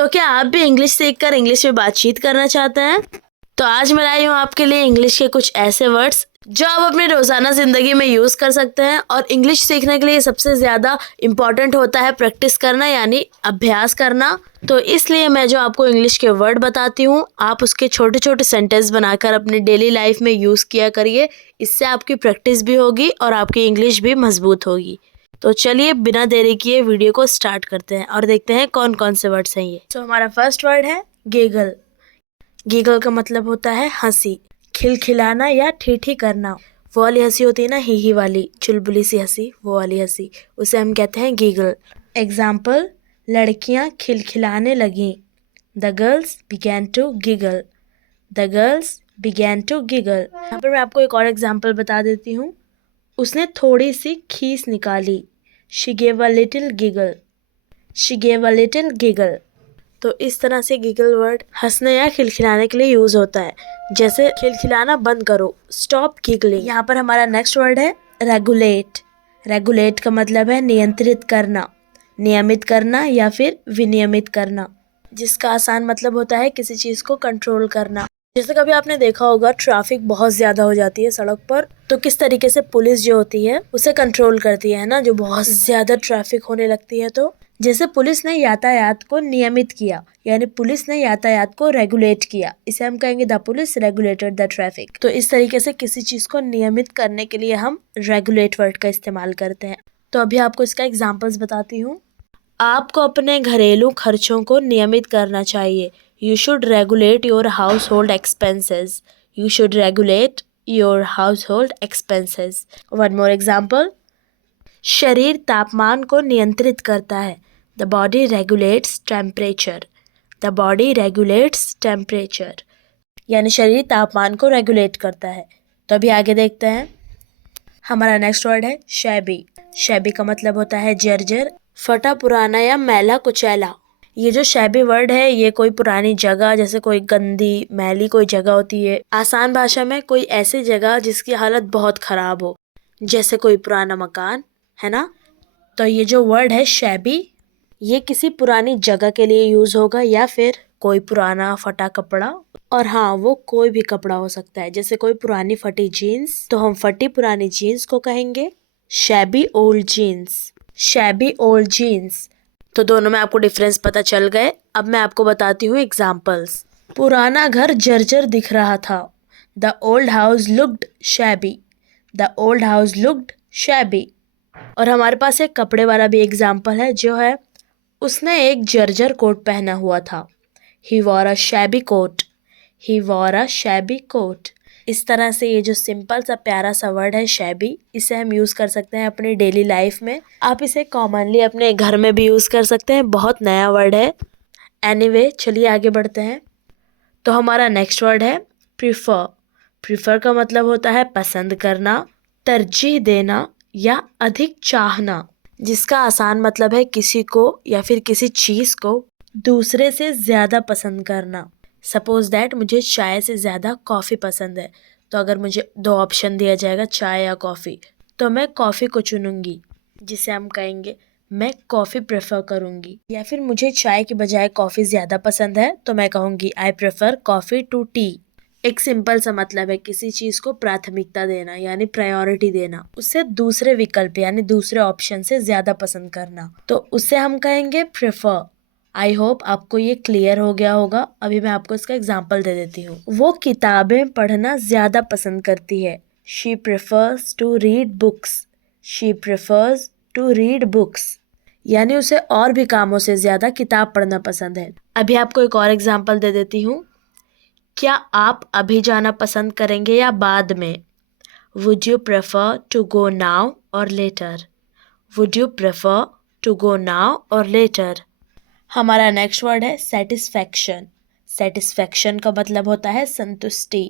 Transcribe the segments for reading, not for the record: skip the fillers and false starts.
तो क्या आप भी इंग्लिश सीखकर इंग्लिश में बातचीत करना चाहते हैं? तो आज मैं लाई हूँ आपके लिए इंग्लिश के कुछ ऐसे वर्ड्स जो आप अपनी रोजाना जिंदगी में यूज कर सकते हैं। और इंग्लिश सीखने के लिए सबसे ज्यादा इम्पोर्टेंट होता है प्रैक्टिस करना, यानी अभ्यास करना। तो इसलिए मैं जो आपको इंग्लिश के वर्ड बताती हूँ, आप उसके छोटे छोटे सेंटेंस बनाकर अपनी डेली लाइफ में यूज किया करिए। इससे आपकी प्रैक्टिस भी होगी और आपकी इंग्लिश भी मजबूत होगी। तो चलिए बिना देरी किए वीडियो को स्टार्ट करते हैं और देखते हैं कौन कौन से वर्ड्स हैं ये। तो हमारा फर्स्ट वर्ड है गिगल। गिगल का मतलब होता है हंसी, खिलखिलाना या ठीठी करना। वो वाली हंसी होती है ना, ही वाली चुलबुली सी हंसी, वो वाली हंसी, उसे हम कहते हैं गिगल। एग्जाम्पल, लड़कियां खिलखिलाने लगीं। The girls began to giggle. The girls began to giggle. यहाँ पर मैं आपको एक और एग्जाम्पल बता देती हूँ। उसने थोड़ी सी खीस निकाली। She gave a little giggle. She gave a little giggle. तो इस तरह से गिगल वर्ड हंसने या खिलखिलाने के लिए यूज होता है। जैसे खिलखिलाना बंद करो, स्टॉप गिगलिंग। यहाँ पर हमारा नेक्स्ट वर्ड है रेगुलेट। रेगुलेट का मतलब है नियंत्रित करना, नियमित करना या फिर विनियमित करना, जिसका आसान मतलब होता है किसी चीज को कंट्रोल करना। जैसे कभी आपने देखा होगा ट्रैफिक बहुत ज्यादा हो जाती है सड़क पर, तो किस तरीके से पुलिस जो होती है उसे कंट्रोल करती है ना, जो बहुत ज्यादा ट्रैफिक होने लगती है। तो जैसे पुलिस ने यातायात को नियमित किया, यानी पुलिस ने यातायात को रेगुलेट किया, इसे हम कहेंगे the police regulated the traffic. तो इस तरीके से किसी चीज को नियमित करने के लिए हम रेगुलेट वर्ड का इस्तेमाल करते हैं। तो अभी आपको इसका एग्जाम्पल्स बताती हूँ। आपको अपने घरेलू खर्चों को नियमित करना चाहिए। You should regulate your household expenses. You should regulate your household expenses. One more example. शरीर तापमान को नियंत्रित करता है। The body regulates temperature. The body regulates temperature. यानी शरीर तापमान को रेगुलेट करता है। तो अभी आगे देखते हैं। हमारा नेक्स्ट वर्ड है शैबी। शैबी का मतलब होता है जर्जर, फटा पुराना या मैला कुचैला। ये जो शैबी वर्ड है ये कोई पुरानी जगह, जैसे कोई गंदी मैली कोई जगह होती है। आसान भाषा में कोई ऐसी जगह जिसकी हालत बहुत खराब हो, जैसे कोई पुराना मकान, है ना। तो ये जो वर्ड है शैबी, ये किसी पुरानी जगह के लिए यूज होगा या फिर कोई पुराना फटा कपड़ा। और हाँ, वो कोई भी कपड़ा हो सकता है, जैसे कोई पुरानी फटी जीन्स, तो हम फटी पुरानी जीन्स को कहेंगे shabby old jeans. Shabby old jeans. तो दोनों में आपको डिफरेंस पता चल गए। अब मैं आपको बताती हूँ एग्जाम्पल्स। पुराना घर जर्जर दिख रहा था। The old house looked shabby. The old house looked shabby. और हमारे पास एक कपड़े वाला भी एग्जाम्पल है, जो है उसने एक जर्जर कोट पहना हुआ था। ही वॉर अ शैबी कोट। ही वॉर अ शैबी कोट। इस तरह से ये जो सिंपल सा प्यारा सा वर्ड है शैबी, इसे हम यूज कर सकते हैं अपनी डेली लाइफ में। आप इसे कॉमनली अपने घर में भी यूज कर सकते हैं। बहुत नया वर्ड है। एनीवे, चलिए आगे बढ़ते हैं। तो हमारा नेक्स्ट वर्ड है प्रीफर। प्रीफर का मतलब होता है पसंद करना, तरजीह देना या अधिक चाहना, जिसका आसान मतलब है किसी को या फिर किसी चीज को दूसरे से ज्यादा पसंद करना। सपोज दैट मुझे चाय से ज़्यादा कॉफ़ी पसंद है, तो अगर मुझे दो ऑप्शन दिया जाएगा चाय या कॉफ़ी, तो मैं कॉफ़ी को चुनूंगी, जिसे हम कहेंगे मैं कॉफ़ी प्रेफर करूंगी। या फिर मुझे चाय की बजाय कॉफ़ी ज़्यादा पसंद है, तो मैं कहूँगी I prefer coffee to tea. एक सिंपल सा मतलब है किसी चीज़ को प्राथमिकता देना, यानी प्रायोरिटी देना, उससे दूसरे विकल्प यानी दूसरे ऑप्शन से ज़्यादा पसंद करना, तो उससे हम कहेंगे प्रेफर। आई होप आपको ये क्लियर हो गया होगा। अभी मैं आपको इसका एग्जाम्पल दे देती हूँ। वो किताबें पढ़ना ज्यादा पसंद करती है। She prefers to read books. She prefers to read books, यानी उसे और भी कामों से ज्यादा किताब पढ़ना पसंद है। अभी आपको एक और एग्जाम्पल दे देती हूँ। क्या आप अभी जाना पसंद करेंगे या बाद में? Would you prefer to go now or later? Would you prefer to go now or later? हमारा नेक्स्ट वर्ड है सेटिस्फैक्शन। सेटिस्फैक्शन का मतलब होता है संतुष्टि,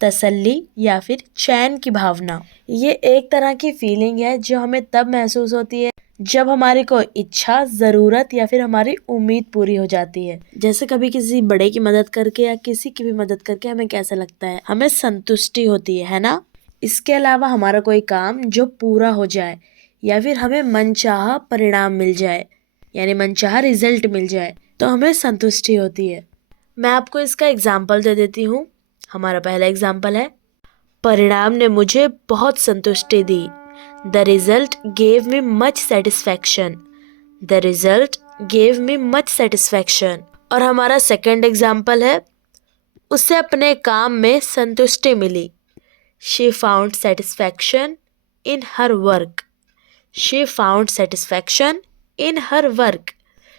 तसल्ली या फिर चैन की भावना। ये एक तरह की फीलिंग है जो हमें तब महसूस होती है जब हमारी कोई इच्छा, ज़रूरत या फिर हमारी उम्मीद पूरी हो जाती है। जैसे कभी किसी बड़े की मदद करके या किसी की भी मदद करके हमें कैसा लगता है, हमें संतुष्टि होती है ना। इसके अलावा हमारा कोई काम जो पूरा हो जाए या फिर हमें मनचाहा परिणाम मिल जाए, यानी मनचाहा रिजल्ट मिल जाए, तो हमें संतुष्टि होती है। मैं आपको इसका एग्जाम्पल दे देती हूँ। हमारा पहला एग्जाम्पल है, परिणाम ने मुझे बहुत संतुष्टि दी। The result gave me much satisfaction. The result gave me much satisfaction. और हमारा सेकंड एग्जाम्पल है, उसे अपने काम में संतुष्टि मिली। She found satisfaction in her work. She found satisfaction in her work.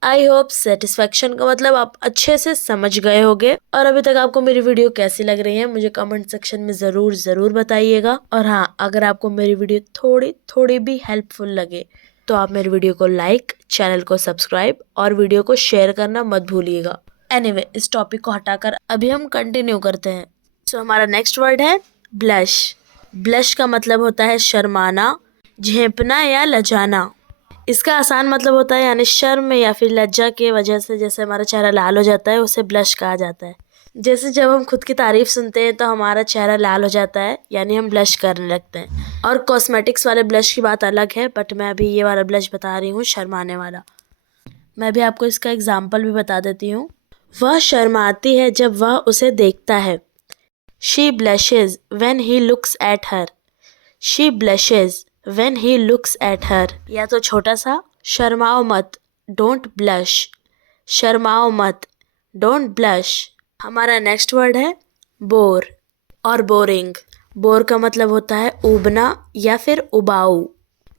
I hope satisfaction का मतलब आप अच्छे से समझ गए होंगे। और अभी तक आपको मेरी वीडियो कैसी लग रही है मुझे कमेंट सेक्शन में ज़रूर बताइएगा। और हाँ, अगर आपको मेरी वीडियो थोड़ी भी हेल्पफुल लगे तो आप मेरी वीडियो को लाइक, चैनल को सब्सक्राइब और वीडियो को शेयर करना मत भूलिएगा। एनीवे, इस टॉपिक को हटाकर अभी हम कंटिन्यू करते हैं। सो हमारा नेक्स्ट वर्ड है ब्लश। ब्लश का मतलब होता है शर्माना, झेंपना या लजाना। इसका आसान मतलब होता है यानी शर्म या फिर लज्जा की वजह से जैसे हमारा चेहरा लाल हो जाता है, उसे ब्लश कहा जाता है। जैसे जब हम खुद की तारीफ सुनते हैं तो हमारा चेहरा लाल हो जाता है, यानी हम ब्लश करने लगते हैं। और कॉस्मेटिक्स वाले ब्लश की बात अलग है, बट मैं अभी ये वाला ब्लश बता रही हूँ, शर्माने वाला। मैं भी आपको इसका एग्जाम्पल भी बता देती हूँ। वह शर्माती है जब वह उसे देखता है। She blushes when he looks at her. She blushes when he looks at her. या तो छोटा सा, शर्माओ मत, डोंट ब्लश। शर्माओ मत, डोंट ब्लश। हमारा नेक्स्ट वर्ड है बोर और बोरिंग। बोर का मतलब होता है ऊबना या फिर उबाऊ।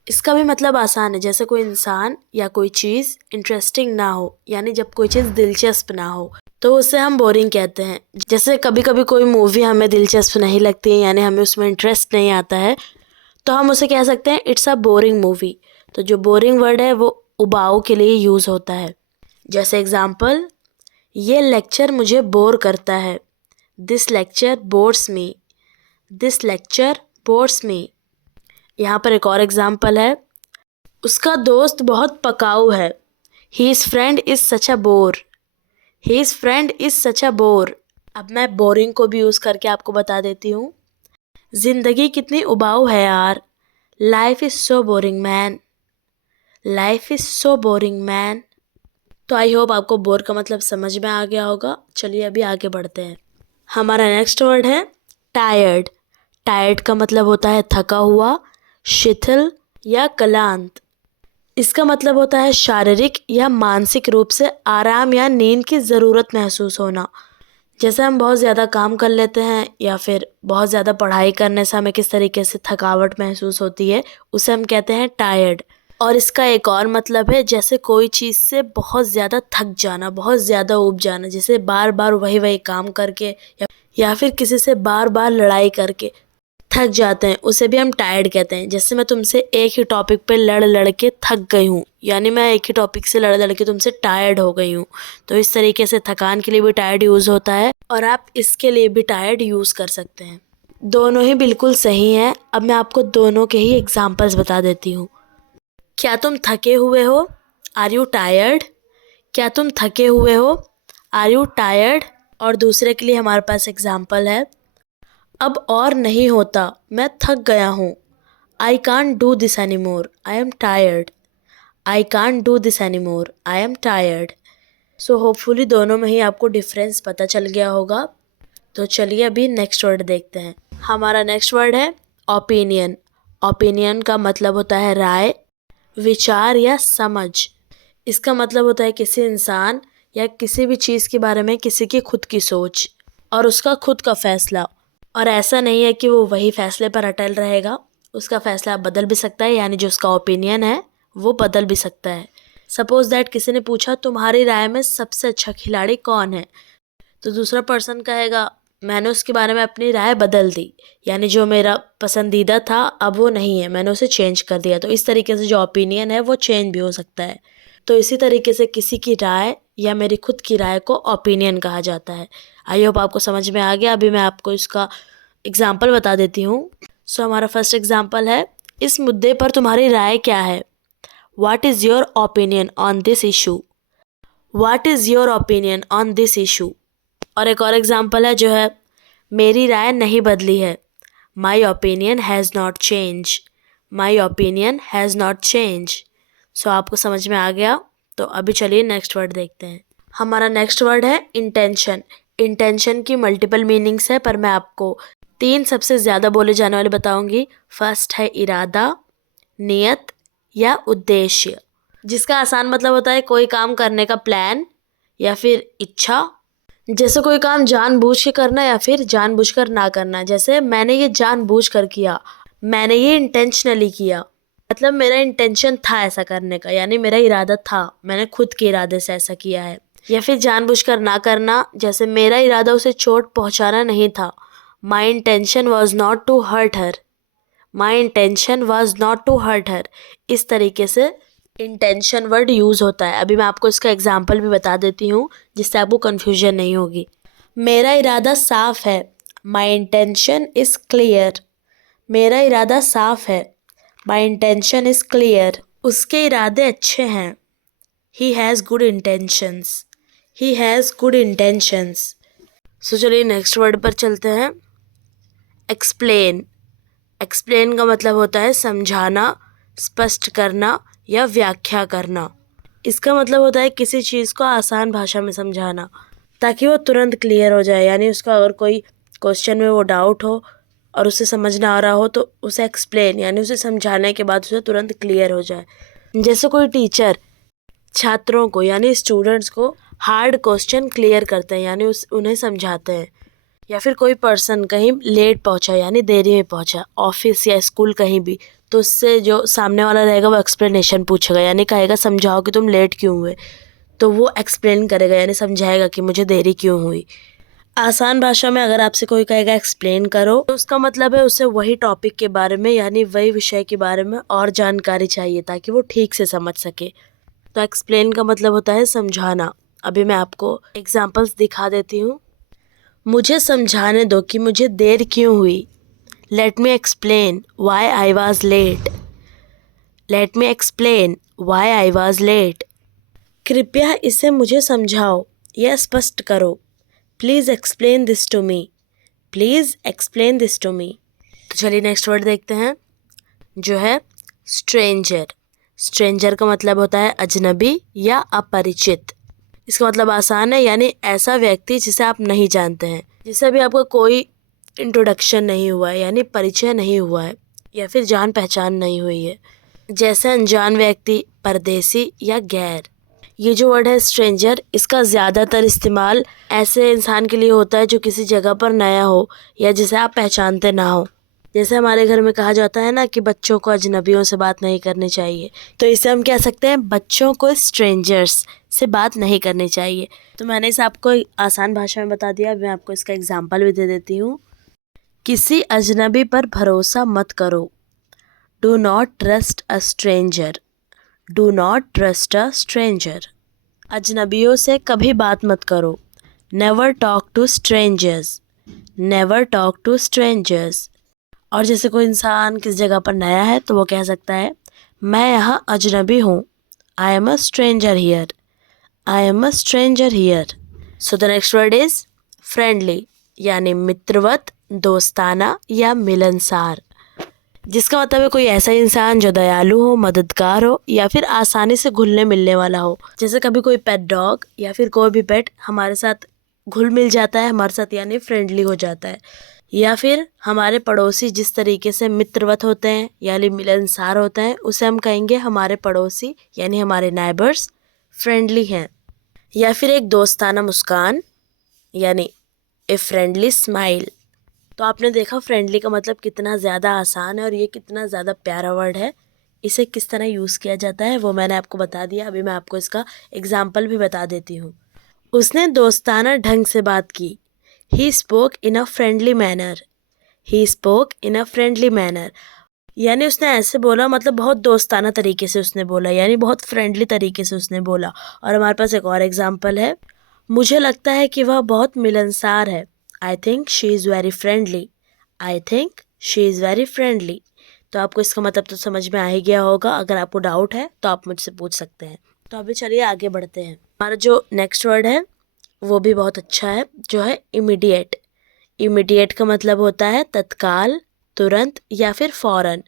इसका भी मतलब आसान है, जैसे कोई इंसान या कोई चीज़ इंटरेस्टिंग ना हो, यानी जब कोई चीज़ दिलचस्प ना हो तो उसे हम बोरिंग कहते हैं। जैसे कभी कभी कोई मूवी हमें दिलचस्प नहीं लगती है, यानी हमें उसमें इंटरेस्ट नहीं आता है, तो हम उसे कह सकते हैं इट्स अ बोरिंग मूवी। तो जो बोरिंग वर्ड है वो उबाऊ के लिए यूज़ होता है। जैसे एग्जाम्पल, ये लेक्चर मुझे बोर करता है। This lecture bores me. This lecture bores me. यहाँ पर एक और एग्जाम्पल है, उसका दोस्त बहुत पकाऊ है। His friend is such a bore. His friend is such a bore. अब मैं बोरिंग को भी यूज़ करके आपको बता देती हूँ। जिंदगी कितनी उबाऊ है यार। Life is so boring man. Life is so boring man. तो आई होप आपको बोर का मतलब समझ में आ गया होगा। चलिए अभी आगे बढ़ते हैं। हमारा नेक्स्ट वर्ड है टायर्ड। टायर्ड का मतलब होता है थका हुआ, शिथिल या क्लांत। इसका मतलब होता है शारीरिक या मानसिक रूप से आराम या नींद की ज़रूरत महसूस होना। जैसे हम बहुत ज़्यादा काम कर लेते हैं या फिर बहुत ज़्यादा पढ़ाई करने से हमें किस तरीके से थकावट महसूस होती है, उसे हम कहते हैं टायर्ड। और इसका एक और मतलब है जैसे कोई चीज़ से बहुत ज़्यादा थक जाना, बहुत ज़्यादा ऊब जाना, जैसे बार बार वही काम करके या फिर किसी से बार बार लड़ाई करके थक जाते हैं, उसे भी हम टायर्ड कहते हैं। जैसे मैं तुमसे एक ही टॉपिक पे लड़ के थक गई हूँ, यानी मैं एक ही टॉपिक से लड़ के तुमसे टायर्ड हो गई हूँ। तो इस तरीके से थकान के लिए भी टायर्ड यूज़ होता है और आप इसके लिए भी टायर्ड यूज़ कर सकते हैं। दोनों ही बिल्कुल सही हैं। अब मैं आपको दोनों के ही एग्जाम्पल्स बता देती हूँ। क्या तुम थके हुए हो? Are you tired? क्या तुम थके हुए हो? Are you tired? और दूसरे के लिए हमारे पास एग्जाम्पल है, अब और नहीं होता, मैं थक गया हूँ। I can't do this any more, I am tired. I can't do this any more, I am tired. So hopefully दोनों में ही आपको डिफरेंस पता चल गया होगा। तो चलिए अभी नेक्स्ट वर्ड देखते हैं। हमारा नेक्स्ट वर्ड है ओपिनियन। ओपिनियन का मतलब होता है राय, विचार या समझ। इसका मतलब होता है किसी इंसान या किसी भी चीज़ के बारे में किसी की खुद की सोच और उसका खुद का फैसला। और ऐसा नहीं है कि वो वही फैसले पर अटल रहेगा, उसका फैसला बदल भी सकता है, यानी जो उसका ओपिनियन है वो बदल भी सकता है। सपोज दैट किसी ने पूछा तुम्हारी राय में सबसे अच्छा खिलाड़ी कौन है, तो दूसरा पर्सन कहेगा मैंने उसके बारे में अपनी राय बदल दी, यानी जो मेरा पसंदीदा था अब वो नहीं है, मैंने उसे चेंज कर दिया। तो इस तरीके से जो ओपिनियन है वो चेंज भी हो सकता है। तो इसी तरीके से किसी की राय या मेरी खुद की राय को ओपिनियन कहा जाता है। आई होप आपको समझ में आ गया। अभी मैं आपको इसका एग्जाम्पल बता देती हूँ। सो हमारा फर्स्ट एग्जाम्पल है, इस मुद्दे पर तुम्हारी राय क्या है? What is your opinion on this issue? What is your opinion on this issue? और एक और एग्जाम्पल है जो है, मेरी राय नहीं बदली है। My opinion has not change. My opinion has not change. So आपको समझ में आ गया। तो अभी चलिए नेक्स्ट वर्ड देखते हैं। हमारा नेक्स्ट वर्ड है इंटेंशन। इंटेंशन की मल्टीपल मीनिंग्स है, पर मैं आपको 3 सबसे ज़्यादा बोले जाने वाले बताऊंगी। फर्स्ट है इरादा, नियत या उद्देश्य, जिसका आसान मतलब होता है कोई काम करने का प्लान या फिर इच्छा। जैसे कोई काम जानबूझ के करना या फिर जानबूझकर ना करना। जैसे मैंने ये जानबूझकर किया, मैंने ये इंटेंशनली किया, मतलब मेरा इंटेंशन था ऐसा करने का, यानी मेरा इरादा था, मैंने खुद के इरादे से ऐसा किया है। या फिर जानबूझकर ना करना, जैसे मेरा इरादा उसे चोट पहुंचाना नहीं था, my intention was not to hurt her, my intention was not to hurt her. इस तरीके से इंटेंशन वर्ड यूज़ होता है। अभी मैं आपको इसका एग्जाम्पल भी बता देती हूँ जिससे आपको कन्फ्यूजन नहीं होगी। मेरा इरादा साफ है, माई इंटेंशन इज़ क्लियर। मेरा इरादा साफ है, माई इंटेंशन इज़ क्लियर। उसके इरादे अच्छे हैं, he has good intentions, he has good intentions. So चलिए नेक्स्ट वर्ड पर चलते हैं। एक्सप्लेन। एक्सप्लेन का मतलब होता है समझाना, स्पष्ट करना या व्याख्या करना। इसका मतलब होता है किसी चीज़ को आसान भाषा में समझाना ताकि वो तुरंत क्लियर हो जाए। यानी उसका अगर कोई क्वेश्चन में वो डाउट हो और उसे समझ ना आ रहा हो तो उसे एक्सप्लेन यानी उसे समझाने के बाद उसे तुरंत क्लियर हो जाए। जैसे कोई टीचर छात्रों को यानी स्टूडेंट्स को हार्ड क्वेश्चन क्लियर करते हैं यानी उन्हें समझाते हैं। या फिर कोई पर्सन कहीं लेट पहुंचा यानी देरी में पहुंचा, ऑफिस या स्कूल कहीं भी, तो उससे जो सामने वाला रहेगा वो एक्सप्लेनेशन पूछेगा यानी कहेगा समझाओ कि तुम लेट क्यों हुए। तो वो एक्सप्लेन करेगा यानी समझाएगा कि मुझे देरी क्यों हुई। आसान भाषा में अगर आपसे कोई कहेगा एक्सप्लेन करो तो उसका मतलब है उसे वही टॉपिक के बारे में यानी वही विषय के बारे में और जानकारी चाहिए ताकि वो ठीक से समझ सके। तो एक्सप्लेन का मतलब होता है समझाना। अभी मैं आपको एग्जाम्पल्स दिखा देती हूँ। मुझे समझाने दो कि मुझे देर क्यों हुई। Let me explain why I was late. Let me explain why I was late. कृपया इसे मुझे समझाओ या स्पष्ट करो। Please explain this to me. Please explain this to me. तो चलिए नेक्स्ट वर्ड देखते हैं जो है स्ट्रेंजर। स्ट्रेंजर का मतलब होता है अजनबी या अपरिचित। इसका मतलब आसान है यानी ऐसा व्यक्ति जिसे आप नहीं जानते हैं, जिसे अभी आपका कोई इंट्रोडक्शन नहीं हुआ है यानी परिचय नहीं हुआ है या फिर जान पहचान नहीं हुई है। जैसे अनजान व्यक्ति, परदेसी या गैर। ये जो वर्ड है स्ट्रेंजर, इसका ज़्यादातर इस्तेमाल ऐसे इंसान के लिए होता है जो किसी जगह पर नया हो या जिसे आप पहचानते ना हो। जैसे हमारे घर में कहा जाता है ना कि बच्चों को अजनबियों से बात नहीं करनी चाहिए, तो इसे हम कह सकते हैं बच्चों को स्ट्रेंजर्स से बात नहीं करनी चाहिए। तो मैंने इसे आपको आसान भाषा में बता दिया। मैं आपको इसका एग्जाम्पल भी दे देती हूँ। किसी अजनबी पर भरोसा मत करो। Do not trust a stranger. Do not trust a stranger. अजनबियों से कभी बात मत करो। Never talk to strangers. Never talk to strangers. और जैसे कोई इंसान किस जगह पर नया है तो वो कह सकता है मैं यहाँ अजनबी हूँ। I am a stranger here. I am a stranger here. So the next word is friendly यानी मित्रवत, दोस्ताना या मिलनसार, जिसका मतलब है कोई ऐसा इंसान जो दयालु हो, मददगार हो या फिर आसानी से घुलने मिलने वाला हो। जैसे कभी कोई पेट डॉग या फिर कोई भी पेट हमारे साथ घुल मिल जाता है हमारे साथ यानी फ्रेंडली हो जाता है। या फिर हमारे पड़ोसी जिस तरीके से मित्रवत होते हैं यानी मिलनसार होते हैं उसे हम कहेंगे हमारे पड़ोसी यानी हमारे नाइबर्स फ्रेंडली हैं। या फिर एक दोस्ताना मुस्कान यानी ए फ्रेंडली स्माइल। तो आपने देखा फ्रेंडली का मतलब कितना ज़्यादा आसान है और ये कितना ज़्यादा प्यारा वर्ड है। इसे किस तरह यूज़ किया जाता है वो मैंने आपको बता दिया। अभी मैं आपको इसका एग्जाम्पल भी बता देती हूँ। उसने दोस्ताना ढंग से बात की। He spoke in a friendly manner. He spoke in a friendly manner यानी उसने ऐसे बोला मतलब बहुत दोस्ताना तरीके से उसने बोला यानी बहुत फ्रेंडली तरीके से उसने बोला। और हमारे पास एक और एग्जाम्पल है। मुझे लगता है कि वह बहुत मिलनसार है। I think she is very friendly. I think she is very friendly. तो आपको इसका मतलब तो समझ में आ ही गया होगा। अगर आपको डाउट है तो आप मुझसे पूछ सकते हैं। तो अभी चलिए आगे बढ़ते हैं। हमारा जो नेक्स्ट वर्ड है वो भी बहुत अच्छा है जो है इमीडिएट। इमीडिएट का मतलब होता है तत्काल, तुरंत या फिर फौरन।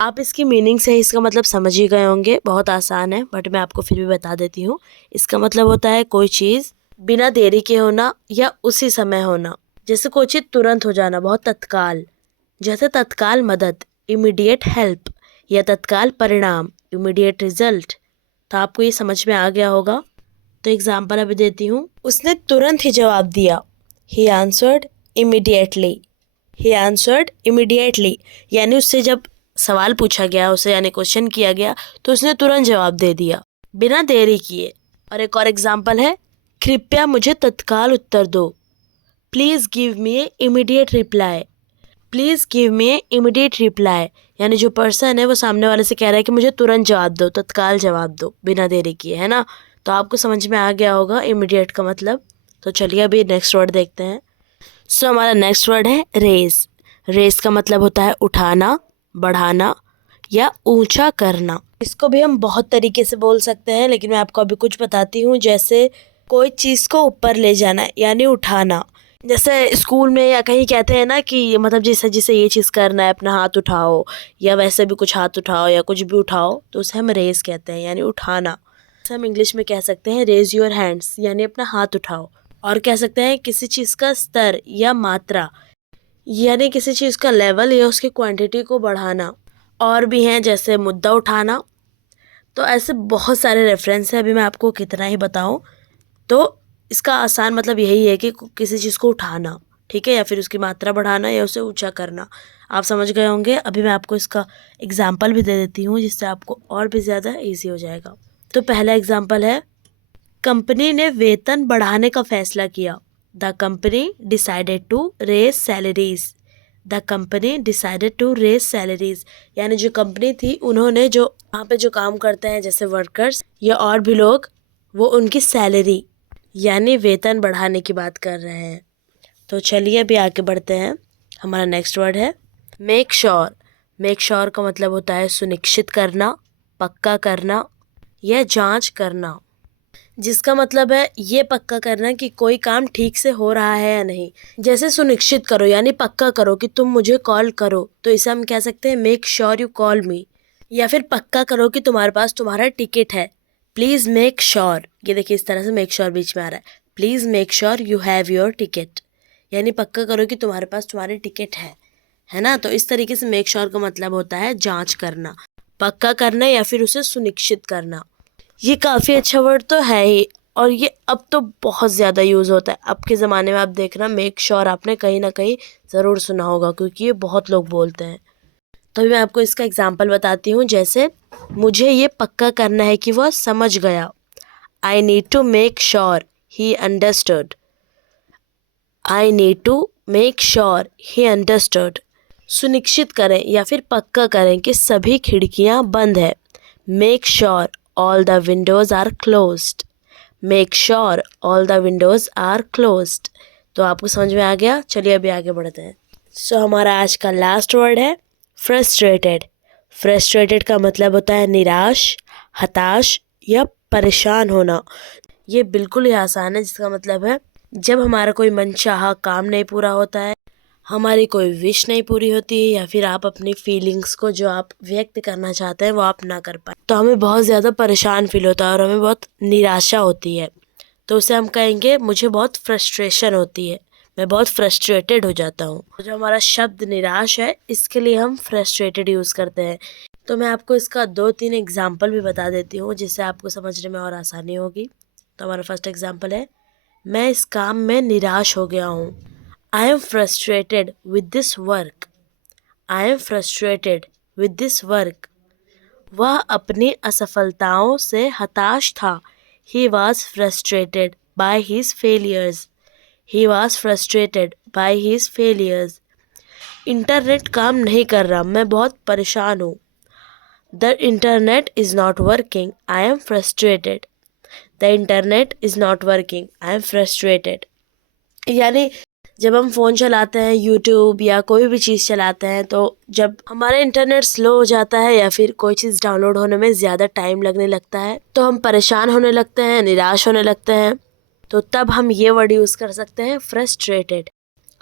आप इसकी मीनिंग से इसका मतलब समझ ही गए होंगे, बहुत आसान है बट मैं आपको फिर भी बता देती हूँ। इसका मतलब होता है कोई चीज़ बिना देरी के होना या उसी समय होना। जैसे कोई चीज़ तुरंत हो जाना, बहुत तत्काल, जैसे तत्काल मदद, इमीडिएट हेल्प, या तत्काल परिणाम, इमीडिएट रिजल्ट। तो आपको ये समझ में आ गया होगा। तो एग्जाम्पल अभी देती हूँ। उसने तुरंत ही जवाब दिया, he answered immediately. He answered immediately यानी उससे जब सवाल पूछा गया उसे, यानी क्वेश्चन किया गया, तो उसने तुरंत जवाब दे दिया बिना देरी किए। और एक और एग्जाम्पल है, कृपया मुझे तत्काल उत्तर दो, please give me A immediate reply. Please give me A immediate reply यानी जो पर्सन है वो सामने वाले से कह रहा है कि मुझे तुरंत जवाब दो, तत्काल जवाब दो बिना देरी किए, है ना। तो आपको समझ में आ गया होगा इमीडिएट का मतलब। तो चलिए अभी नेक्स्ट वर्ड देखते हैं। सो हमारा नेक्स्ट वर्ड है रेज। रेज का मतलब होता है उठाना, बढ़ाना या ऊंचा करना। इसको भी हम बहुत तरीके से बोल सकते हैं, लेकिन मैं आपको अभी कुछ बताती हूँ। जैसे कोई चीज़ को ऊपर ले जाना यानी उठाना। जैसे स्कूल में या कहीं कहते हैं ना कि मतलब जिसे जिसे ये चीज़ करना है अपना हाथ उठाओ, या वैसे भी कुछ हाथ उठाओ या कुछ भी उठाओ, तो उसे हम रेज कहते हैं यानी उठाना। जैसे हम इंग्लिश में कह सकते हैं रेज योर हैंड्स यानी अपना हाथ उठाओ। और कह सकते हैं किसी चीज़ का स्तर या मात्रा यानी किसी चीज़ का लेवल या उसकी क्वांटिटी को बढ़ाना। और भी हैं जैसे मुद्दा उठाना। तो ऐसे बहुत सारे रेफरेंस हैं, अभी मैं आपको कितना ही बताऊं। तो इसका आसान मतलब यही है कि किसी चीज़ को उठाना, ठीक है, या फिर उसकी मात्रा बढ़ाना या उसे ऊंचा करना। आप समझ गए होंगे। अभी मैं आपको इसका एग्जाम्पल भी दे देती हूँ जिससे आपको और भी ज़्यादा ईजी हो जाएगा। तो पहला एग्जाम्पल है, कंपनी ने वेतन बढ़ाने का फैसला किया। The company decided to raise salaries. The company decided to raise salaries यानी जो कंपनी थी उन्होंने, जो वहाँ पे जो काम करते हैं जैसे वर्कर्स या और भी लोग, वो उनकी सैलरी यानी वेतन बढ़ाने की बात कर रहे हैं। तो चलिए अभी आगे बढ़ते हैं। हमारा नेक्स्ट वर्ड है मेक श्योर। मेक श्योर का मतलब होता है सुनिश्चित करना, पक्का करना या जांच करना, जिसका मतलब है ये पक्का करना कि कोई काम ठीक से हो रहा है या नहीं। जैसे सुनिश्चित करो यानी पक्का करो कि तुम मुझे कॉल करो, तो इसे हम कह सकते हैं मेक श्योर यू कॉल मी। या फिर पक्का करो कि तुम्हारे पास तुम्हारा टिकट है, प्लीज़ मेक श्योर। ये देखिए इस तरह से मेक श्योर बीच में आ रहा है, please make sure you have your ticket यानी पक्का करो कि तुम्हारे पास तुम्हारे टिकट है ना। तो इस तरीके से मेक श्योर का मतलब होता है जांच करना, पक्का करना या फिर उसे सुनिश्चित करना। ये काफ़ी अच्छा वर्ड तो है ही, और ये अब तो बहुत ज़्यादा यूज़ होता है। अब के ज़माने में आप देखना मेक श्योर आपने कहीं ना कहीं ज़रूर सुना होगा, क्योंकि ये बहुत लोग बोलते हैं। तो अभी मैं आपको इसका एग्जाम्पल बताती हूँ। जैसे मुझे ये पक्का करना है कि वह समझ गया। I need to make sure he understood. I need to make sure he understood. सुनिश्चित करें या फिर पक्का करें कि सभी खिड़कियाँ बंद है। Make sure all the windows are closed. Make sure all the windows are closed. तो आपको समझ में आ गया। चलिए अभी आगे बढ़ते हैं। सो हमारा आज का लास्ट वर्ड है फ्रस्ट्रेटेड। फ्रस्ट्रेटेड का मतलब होता है निराश, हताश या परेशान होना। ये बिल्कुल ही आसान है, जिसका मतलब है जब हमारा कोई मनचाहा काम नहीं पूरा होता है, हमारी कोई विश नहीं पूरी होती है, या फिर आप अपनी फीलिंग्स को जो आप व्यक्त करना चाहते हैं वो आप ना कर पाए, तो हमें बहुत ज़्यादा परेशान फील होता है और हमें बहुत निराशा होती है। तो उसे हम कहेंगे मुझे बहुत फ्रस्ट्रेशन होती है, मैं बहुत फ्रस्ट्रेटेड हो जाता हूँ। तो जो हमारा शब्द निराश है इसके लिए हम फ्रस्ट्रेटेड यूज़ करते हैं। तो मैं आपको इसका 2-3 एग्जाम्पल भी बता देती हूँ जिससे आपको समझने में और आसानी होगी। तो हमारा फर्स्ट एग्जाम्पल है, मैं इस काम में निराश हो गया हूँ। I am frustrated with this work. I am frustrated with this work. वह अपनी असफलताओं से हताश था। He was frustrated by his failures. He was frustrated by his failures. Internet काम नहीं कर रहा, मैं बहुत परेशान हूँ। The internet is not working. I am frustrated. The internet is not working. I am frustrated. यानी जब हम फ़ोन चलाते हैं, यूट्यूब या कोई भी चीज़ चलाते हैं, तो जब हमारा इंटरनेट स्लो हो जाता है या फिर कोई चीज़ डाउनलोड होने में ज़्यादा टाइम लगने लगता है, तो हम परेशान होने लगते हैं, निराश होने लगते हैं। तो तब हम ये वर्ड यूज़ कर सकते हैं फ्रस्ट्रेटेड।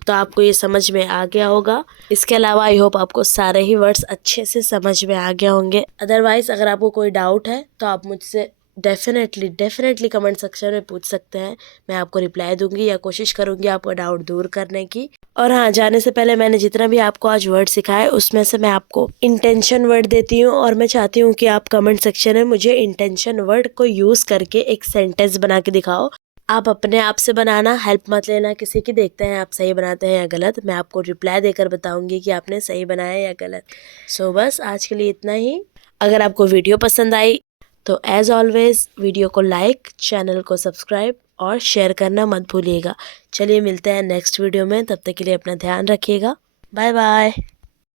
तो आपको ये समझ में आ गया होगा। इसके अलावा आई होप आपको सारे ही वर्ड्स अच्छे से समझ में आ गए होंगे। अदरवाइज अगर आपको कोई डाउट है तो आप मुझसे डेफिनेटली कमेंट सेक्शन में पूछ सकते हैं। मैं आपको रिप्लाई दूंगी या कोशिश करूंगी आपका डाउट दूर करने की। और हाँ, जाने से पहले मैंने जितना भी आपको आज वर्ड सिखाए उसमें से मैं आपको इंटेंशन वर्ड देती हूँ और मैं चाहती हूँ कि आप कमेंट सेक्शन में मुझे इंटेंशन वर्ड को यूज करके एक सेंटेंस बना के दिखाओ। आप अपने आप से बनाना, हेल्प मत लेना किसी की। देखते हैं आप सही बनाते हैं या गलत। मैं आपको रिप्लाई देकर बताऊंगी कि आपने सही बनाया या गलत। सो बस आज के लिए इतना ही। अगर आपको वीडियो पसंद आई तो एज ऑलवेज वीडियो को लाइक, चैनल को सब्सक्राइब और शेयर करना मत भूलिएगा। चलिए मिलते हैं नेक्स्ट वीडियो में, तब तक के लिए अपना ध्यान रखिएगा। Bye bye.